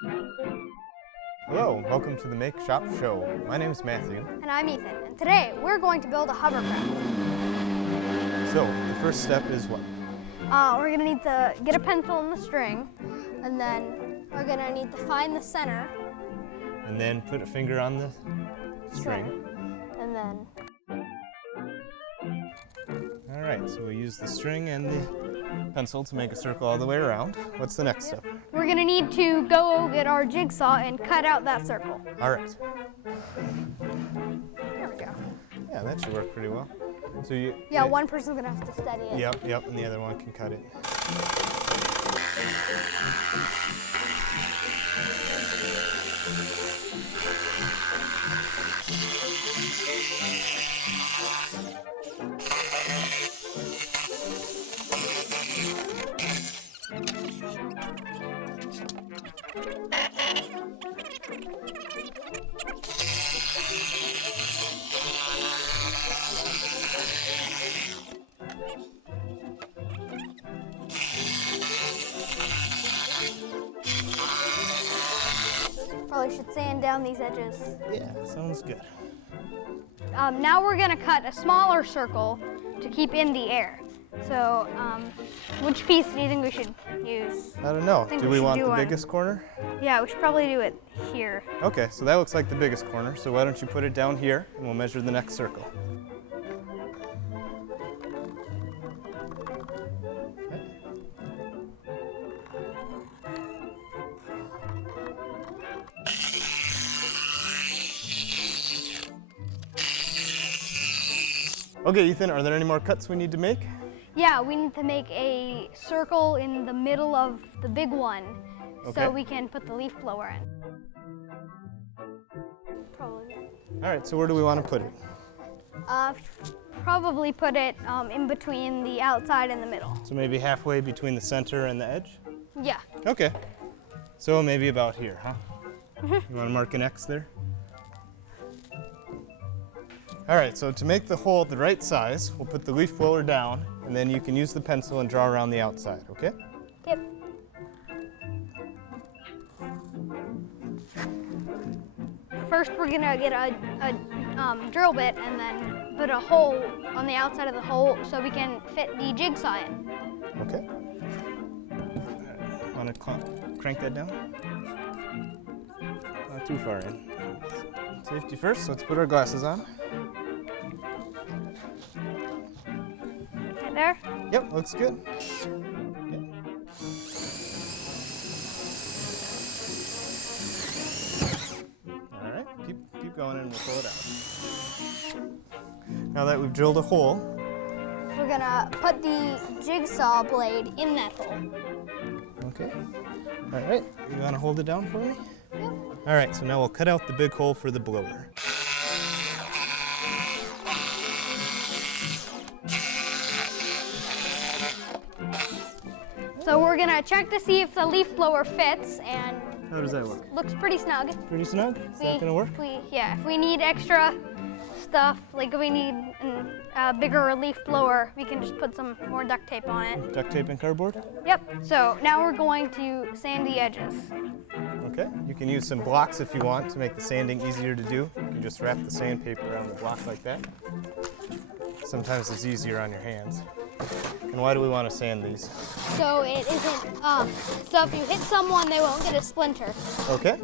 Hello, welcome to the Make Shop Show. My name is Matthew. And I'm Ethan, and today we're going to build a hovercraft. So, the first step is what? We're going to need to get a pencil and the string, and then we're going to need to find the center. And then put a finger on the string. And then... Alright, so we'll use the string and the pencil to make a circle all the way around. What's the next step? We're going to need to go get our jigsaw and cut out that circle. Alright. There we go. Yeah, that should work pretty well. So one person's going to have to steady it. Yep, and the other one can cut it. Probably should sand down these edges. Yeah, sounds good. Now we're going to cut a smaller circle to keep in the air. So, which piece do you think we should use? I don't know. Do we want the biggest corner? Yeah, we should probably do it here. Okay, so that looks like the biggest corner. So why don't you put it down here and we'll measure the next circle. Okay, Ethan, are there any more cuts we need to make? Yeah, we need to make a circle in the middle of the big one so we can put the leaf blower in. Probably. All right, so where do we want to put it? Probably put it in between the outside and the middle. So maybe halfway between the center and the edge? Yeah. Okay. So maybe about here, huh? You want to mark an X there? All right, so to make the hole the right size, we'll put the leaf blower down, and then you can use the pencil and draw around the outside, okay? Yep. First, we're gonna get a drill bit and then put a hole on the outside of the hole so we can fit the jigsaw in. Okay. Want to crank that down? Not too far in. Safety first, so let's put our glasses on. Right there? Yep, looks good. Yep. All right, keep going and we'll pull it out. Now that we've drilled a hole, we're gonna put the jigsaw blade in that hole. Okay. All right, you want to hold it down for me? Yep. All right, so now we'll cut out the big hole for the blower. So we're gonna check to see if the leaf blower fits, and how does that look? Looks pretty snug. Pretty snug? Is that gonna work? If we need extra stuff, like if we need a bigger leaf blower, we can just put some more duct tape on it. Duct tape and cardboard? Yep. So now we're going to sand the edges. Okay. You can use some blocks if you want to make the sanding easier to do. You can just wrap the sandpaper around the block like that. Sometimes it's easier on your hands. And why do we want to sand these? So it isn't, so if you hit someone, they won't get a splinter. Okay.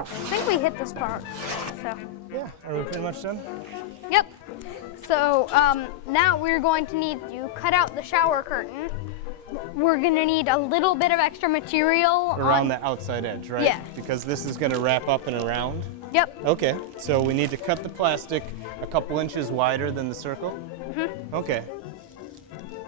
I think we hit this part, so. Yeah, are we pretty much done? Yep. So now we're going to need to cut out the shower curtain. We're gonna need a little bit of extra material around the outside edge, right? Yeah. Because this is gonna wrap up and around. Yep. Okay, so we need to cut the plastic a couple inches wider than the circle? Mm-hmm. Okay.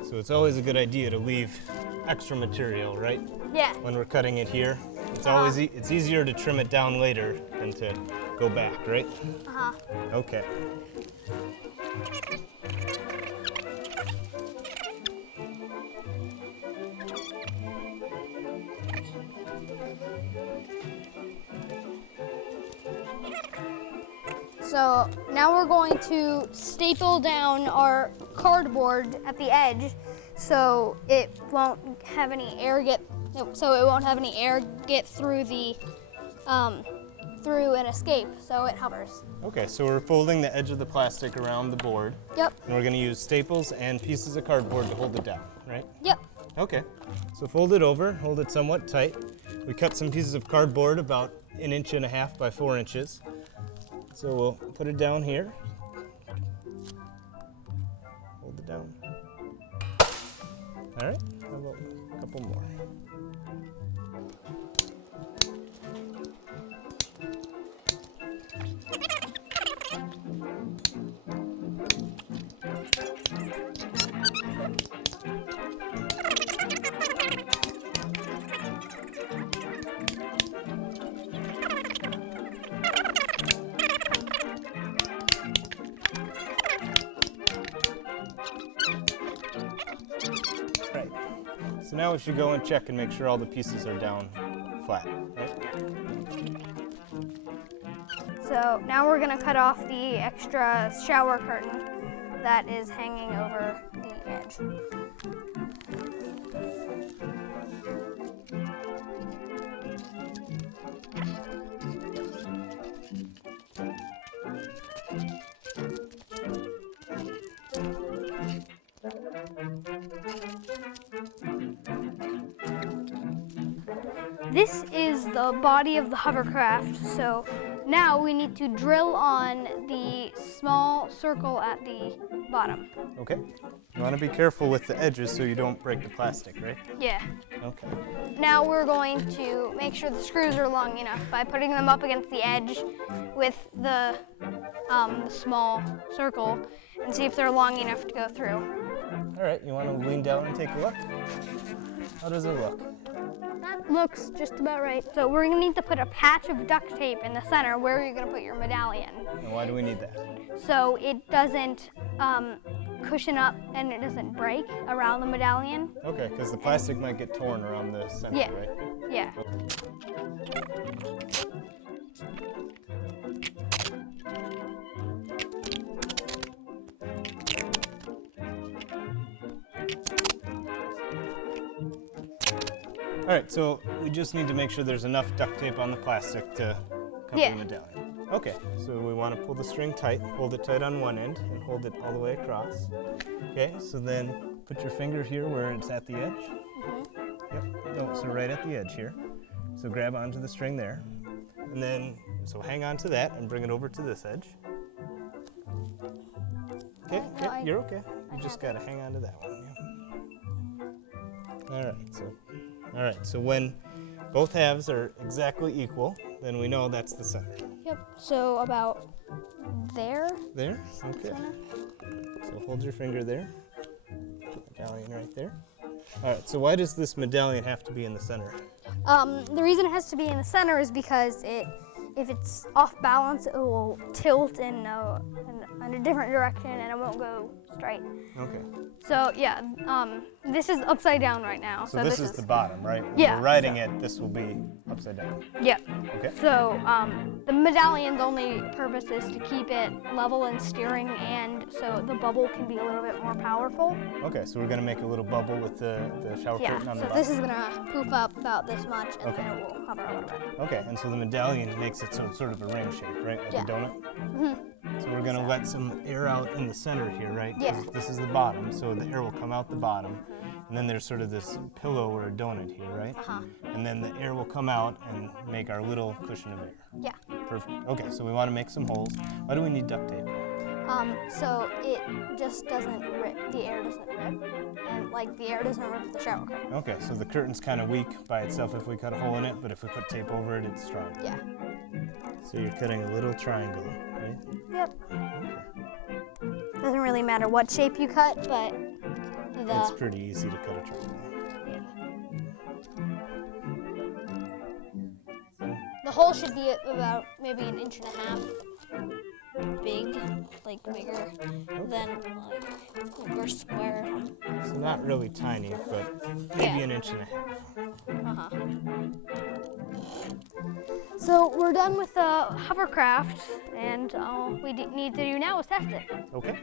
So it's always a good idea to leave extra material, right? Yeah. When we're cutting it here. It's always it's easier to trim it down later than to go back, right? Uh-huh. Okay. So now we're going to staple down our cardboard at the edge, so it won't have any air get through the through and escape, so it hovers. Okay, so we're folding the edge of the plastic around the board. Yep. And we're going to use staples and pieces of cardboard to hold it down, right? Yep. Okay, so fold it over, hold it somewhat tight. We cut some pieces of cardboard about 1.5 inches by 4 inches. So we'll put it down here. Hold it down. All right, how about a couple more? Right. So now we should go and check and make sure all the pieces are down flat, right? So now we're gonna cut off the extra shower curtain that is hanging over the edge. This is the body of the hovercraft, so now we need to drill on the small circle at the bottom. Okay. You want to be careful with the edges so you don't break the plastic, right? Yeah. Okay. Now we're going to make sure the screws are long enough by putting them up against the edge with the small circle and see if they're long enough to go through. All right, you want to lean down and take a look? How does it look? That looks just about right. So we're gonna need to put a patch of duct tape in the center where you're gonna put your medallion. And why do we need that? So it doesn't cushion up and it doesn't break around the medallion. Okay, because the plastic might get torn around the center, Yeah. right? Yeah. All right, so we just need to make sure there's enough duct tape on the plastic to cover Yeah. the medallion. Okay, so we want to pull the string tight, hold it tight on one end, and hold it all the way across. Okay, so then put your finger here where it's at the edge. Yep, no, so right at the edge here. So grab onto the string there. And then, so hang on to that and bring it over to this edge. Okay, No, okay, you're okay. You just have got to hang on to that one. Yeah. All right, so when both halves are exactly equal, then we know that's the center. Yep. So about there. There? Okay. So hold your finger there. Medallion right there. All right, so why does this medallion have to be in the center? The reason it has to be in the center is because if it's off balance, it will tilt in a different direction and it won't go straight. Okay. So yeah, this is upside down right now. So this is the bottom, right? When Yeah, we're riding it, this will be upside down. Yep. Okay. So the medallion's only purpose is to keep it level and steering, and so the bubble can be a little bit more powerful. Okay, so we're going to make a little bubble with the shower Yeah. curtain on the So bottom. this is gonna poof up about this much, and Okay. then it will hover a little bit. Okay, and so the medallion makes it so it's sort of a ring shape, right? Like Yeah. a donut? So we're going to let some air out in the center here, right? 'Cause Yeah. This is the bottom, so the air will come out the bottom. And then there's sort of this pillow or a donut here, right? And then the air will come out and make our little cushion of air. Yeah. Perfect. Okay, so we want to make some holes. Why do we need duct tape? So it just doesn't rip. The air doesn't rip, and like the air doesn't rip the shower curtain. Okay, so the curtain's kind of weak by itself if we cut a hole in it, but if we put tape over it, it's strong. Yeah. So you're cutting a little triangle, right? Yep. Doesn't really matter what shape you cut, but It's pretty easy to cut a triangle. the hole should be about maybe 1.5 inches big, like bigger than like over square. So not really tiny, but maybe Yeah. 1.5 inches. So So we're done with the hovercraft, and all we need to do now is test it. Okay.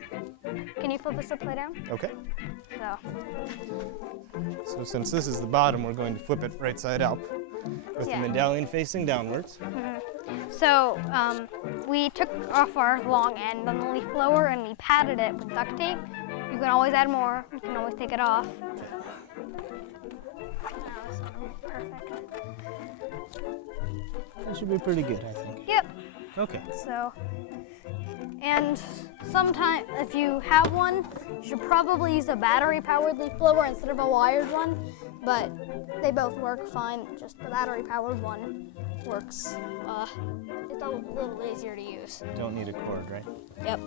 Can you flip this upside down? Okay. So, So since this is the bottom, we're going to flip it right side up with Yeah. the medallion facing downwards. so we took off our long end on the leaf blower and we padded it with duct tape. You can always add more. You can always take it off. Perfect. That should be pretty good, I think. Yep. Okay. So, and sometime if you have one, you should probably use a battery-powered leaf blower instead of a wired one. But they both work fine. Just the battery-powered one works. It's a little easier to use. Don't need a cord, right? Yep.